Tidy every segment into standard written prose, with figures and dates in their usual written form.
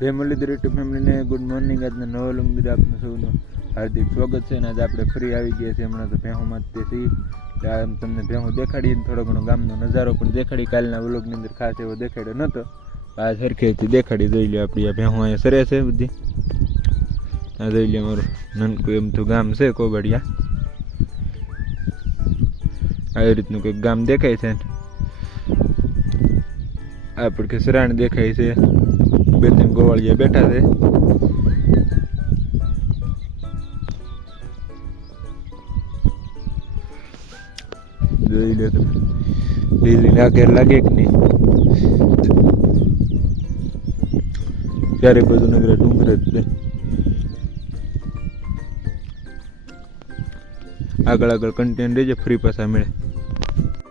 જય મુરલીધર યુટ્યુબ ફેમિલીને good morning. આજના નવા લોગ અંદર આપનું સૌનું હાર્દિક સ્વાગત છે. અને આજે આપણે ફરી આવી ગયા છીએ. હમણાં તો ભેહુંમાં જ તે છીએ. આમ તમને ભેહું દેખાડીને થોડો ઘણો ગામનો નજારો પણ દેખાડી. કાલના વ્લોગની અંદર ખાસ એવો દેખાડ્યો નહોતો. આ સરખેથી દેખાડી. જોઈ લો આપણી આ ભેહું અહીંયા સરે છે બધી. આ જોઈ લો અમારું નાનકું એમ તો ગામ છે કોબડિયા. આવી રીતનું કંઈક ગામ દેખાય છે. આ પણ કે સરાણ દેખાય છે. બે ત્રણ ગોવાળિયા બેઠા છે. જોઈ લો તમે વીજળી લાગે કે નહીં. ચારે બાજુ નગર ડુંગર જ છે. આગળ કન્ટેન્ટ રહેજે ફ્રી પાછા મળે.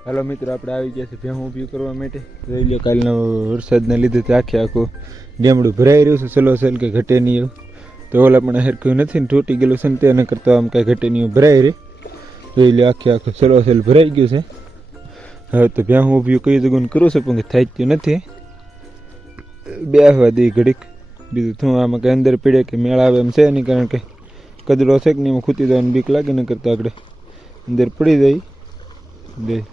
હાલો મિત્રો, આપણે આવી ગયા છે ભેહું ઊભી કરવા માટે. જોઈ લો કાલના વરસાદના લીધે આખું ગામડું ભરાઈ રહ્યું છે. સલોસલ કે ઘટે નહીં એવું તો ઓલા પણ હરખ્યું નથી ને તૂટી ગયેલું છે ને તેને કરતાં આમ કાંઈ ઘટે નહીં ભરાઈ રહે. જોઈ લો આખું સલોસલ ભરાઈ ગયું છે. હવે તો ભેહું ઊભી કઈ જગ્યાએ કરું છું પણ થાય જ નથી. બે હવા દે ઘડીક. બીજું શું આમાં કંઈ અંદર પીડે કે મેળ આવે એમ છે નહીં, કારણ કે કદડો છે કે નહીં એમાં ખૂતી જવાની બીક લાગે ને કરતાં આગળ અંદર પડી જાય.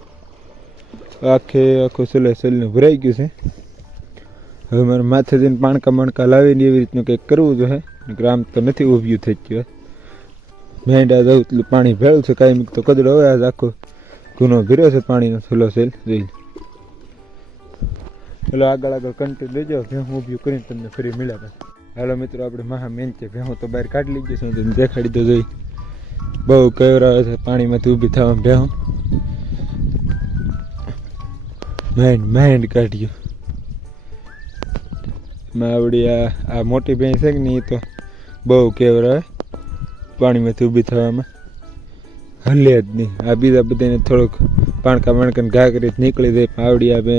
આખું સલોસલને ભરાઈ ગયું છે. હવે મારે માથે જઈને પાણકા લાવીને એવી રીતનું કંઈક કરવું જોઈએ. આમ તો નથી ઊભ્યું થઈ ગયું. મેંડા જવું એટલું પાણી ભેળું છે. કાંઈ તો કદડો હવે આજ આખો ગુનો ભર્યો છે પાણીનો સલોસલ. જોઈ ચાલો આગળ કન્ટિન્યુ લઈ જાઓ. ભેહું ઊભી કરીને તમને ફરી મળ્યા. હાલો મિત્રો, આપણે મહા મેન છે ભેહું તો બહાર કાઢી લીધી છે. તમને દેખાડી તો જોઈ બહુ કવરાવે છે પાણીમાંથી ઊભી થવા. ભેહું માઇન્ડ કાઢ્યું. આવડી આ મોટી ભેંસ છે કે નહીં, એ તો બહુ કેવરાવે પાણીમાંથી ઊભી થવામાં. હલે જ નહીં. આ બીજા બધાને થોડુંક પાણકા ઘા કરી નીકળી જાય. આવડી આ બે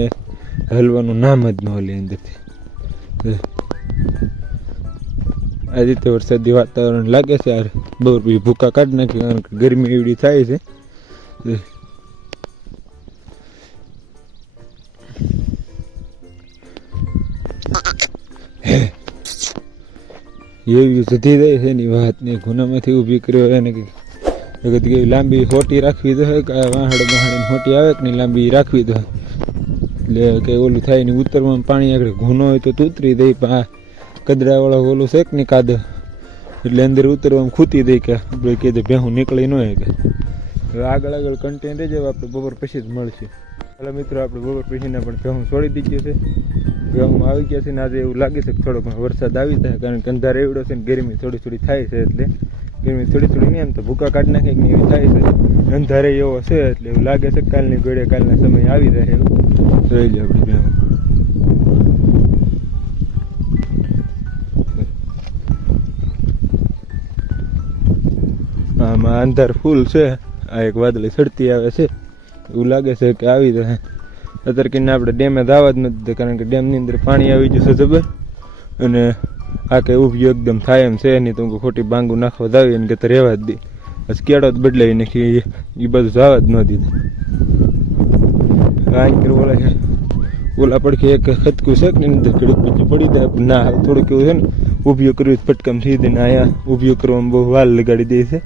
હલવાનું નામ જ ન હલે અંદરથી. આજે તો વરસાદી વાતાવરણ લાગે છે. યાર બહુ ભૂકા કાઢી નાખી, કારણ કે ગરમી એવડી થાય છે. એવી જતી જાય છે એની વાત નહીં. ગુનામાંથી ઊભી કર્યો એને કે લાંબી હોટી રાખવી તો હોય કે વાહડ હોટી આવે કે નહીં લાંબી રાખવી તો હોય. એટલે કે ઓલું થાય ને ઉતરવામાં પાણી આગળ ઘૂનો હોય તો ઉતરી દઈ. પણ આ કદડાવાળો ઓલું છે કે નહીં કાદવ, એટલે અંદર ઉતરવામાં ખૂતી દઈ કે આપણે કીધે ભેહું નીકળી ન હોય. કે આગળ કન્ટેન્ટ રહેજો. આપણે બપોર પછી જ મળશે. ચાલો મિત્રો, આપણે બપોર પછીના પણ ભેહું છોડી દીધી છે. ભેહું આવી ગયા છે ને આજે એવું લાગે છે કે થોડો ઘણો વરસાદ આવી જાય, કારણ કે અંધાર એવડો છે ને ગરમી થોડી થાય છે. એટલે ગરમી થોડી નહીં, એમ તો ભૂકા કાઢી નાખે કે એવી થાય છે. અંધારે એવો છે એટલે એવું લાગે છે કાલની ઘોડે કાલના સમય આવી જાય એવું. જોઈ લે આપણે ભેહું. આમાં અંધાર ફૂલ છે. આ એક વાદળી સડતી આવે છે. એવું લાગે છે કે આવી જાય. અત્યારે કહીને આપણે ડેમે દાવા જ નથી, કારણ કે ડેમની અંદર પાણી આવી જશે જબર. અને આ કંઈ ઊભી એકદમ થાય એમ છે નહીં. તો ખોટી બાંગુ નાખવા દાવી એને કે રહેવા જ દે. બસ કેળો જ બદલાવી નાખી. એ બધું જવા જ ન દીધું. ઓલા પડખે એક ખતકું છે કે અંદર ઘડીક પછી પડી જાય. ના થોડુંક એવું છે ને ઊભીઓ કરવી ફટકામ થઈ દે ને. અહીંયા ઊભીઓ કરવામાં બહુ વાર લગાડી દે છે.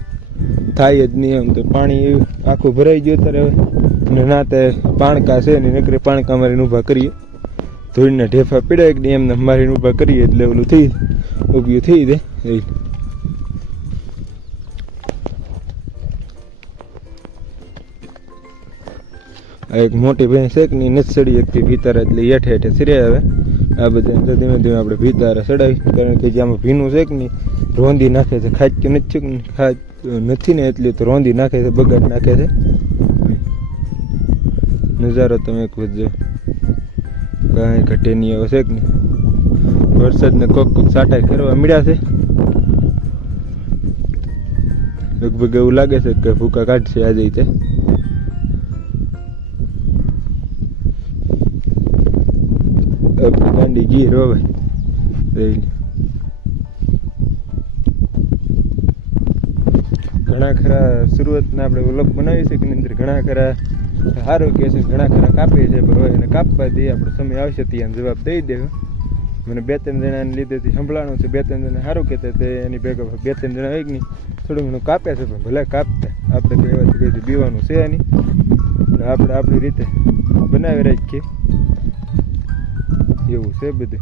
થાય જ નહીં. એમ તો પાણી આખું ભરાઈ ગયું ત્યારે અને ના તે પાણકા છે ને નકરે પાણકા મારીને ઊભા કરીએ. ધોળીના ઢેફા પીડાય કે એમને મારીને ઊભા કરીએ એટલે ઓલું થઈ ઊભી થઈ દે. આ એક મોટી ભેંસ છે કે નહીં નથી ચડી એકથી ભીતારા, એટલે હેઠે સિરે આવે. આ બધા ધીમે ધીમે આપણે ભીતારા ચડાવી, કારણ કે જે આમાં ભીનું છે કે નહીં રોંધી નાખે છે. ખાચ્યું નથી ને એટલે તો રોંધી નાખે છે, બગાડ નાખે છે. નજારો તમે એક વધજો. કાંઈ ઘટે નહીં એવો છે કે નહીં. વરસાદને કોક સાટા કરવા મળ્યા છે. લગભગ એવું લાગે છે કે ભૂકા કાઢશે આજે તે. ગાંડી ગીર હવે ઘણા ખરા શરૂઆતના આપણે વ્લોગ બનાવી છે કે અંદર ઘણા ખરા સારું કહે છે, ઘણા ખરા કાપે છે. પણ હવે એને કાપવા દઈએ, આપણો સમય આવશે ત્યાં જવાબ દઈ દેવો. મને 2-3 જણાને લીધેથી સંભળાણું છે. 2-3 જણા સારું કહેતા તે એની ભેગા 2-3 જણા હોય કે નહીં થોડું ઘણું કાપે છે, પણ ભલે કાપતા આપણે તો એવાથી કંઈ બીવાનું છે નહીં. આપણે આપણી રીતે બનાવી રાખીએ એવું છે બધું.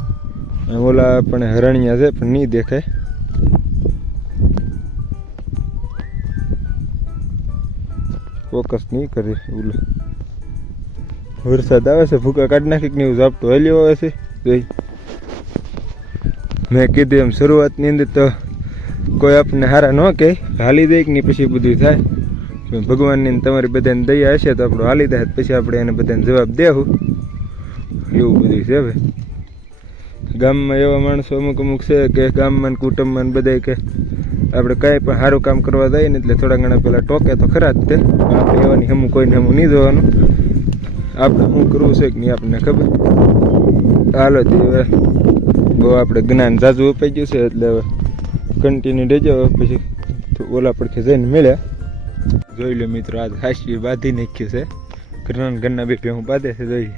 ઓલા પણ હરણિયા છે પણ નહીં દેખાય. ફોકસ નહીં કરે. ઓલું વરસાદ આવે છે, ભૂકા કાઢી નાખી કે એવું ઝાપટું હાલ્યો આવે છે. જોઈ મેં કીધું એમ શરૂઆતની અંદર તો કોઈ આપણને હારા ન કહે, હાલી દે કે નહીં પછી બધું થાય. ભગવાનની તમારી બધાને દયા હશે તો આપણું હાલી થાય, પછી આપણે એને બધાને જવાબ દેવું એવું બધું છે. હવે ગામમાં એવા માણસો અમુક અમુક છે કે ગામમાં ને કુટુંબમાં બધા કે આપણે કાંઈ પણ સારું કામ કરવા દઈએ ને એટલે થોડા ઘણા પહેલાં ટોકે તો ખરા જ તે. આપણે એવાની હમું કોઈને હમું નહીં જોવાનું, આપણે શું કરવું છે કે નહીં આપણને ખબર. હાલો તે હવે બહુ આપણે જ્ઞાન ઝાઝું અપાઈ ગયું છે એટલે હવે કન્ટિન્યુ રહેજો. પછી ઓલા પડખે જઈને મળ્યા. જોઈ લો મિત્રો, આ હાશી બાંધી નાખ્યું છે. ઘરના બે હું બાંધે છે. જોઈ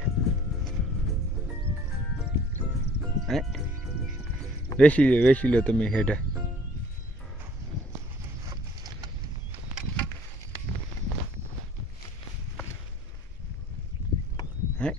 વેસી લો તમે હેઠા. હે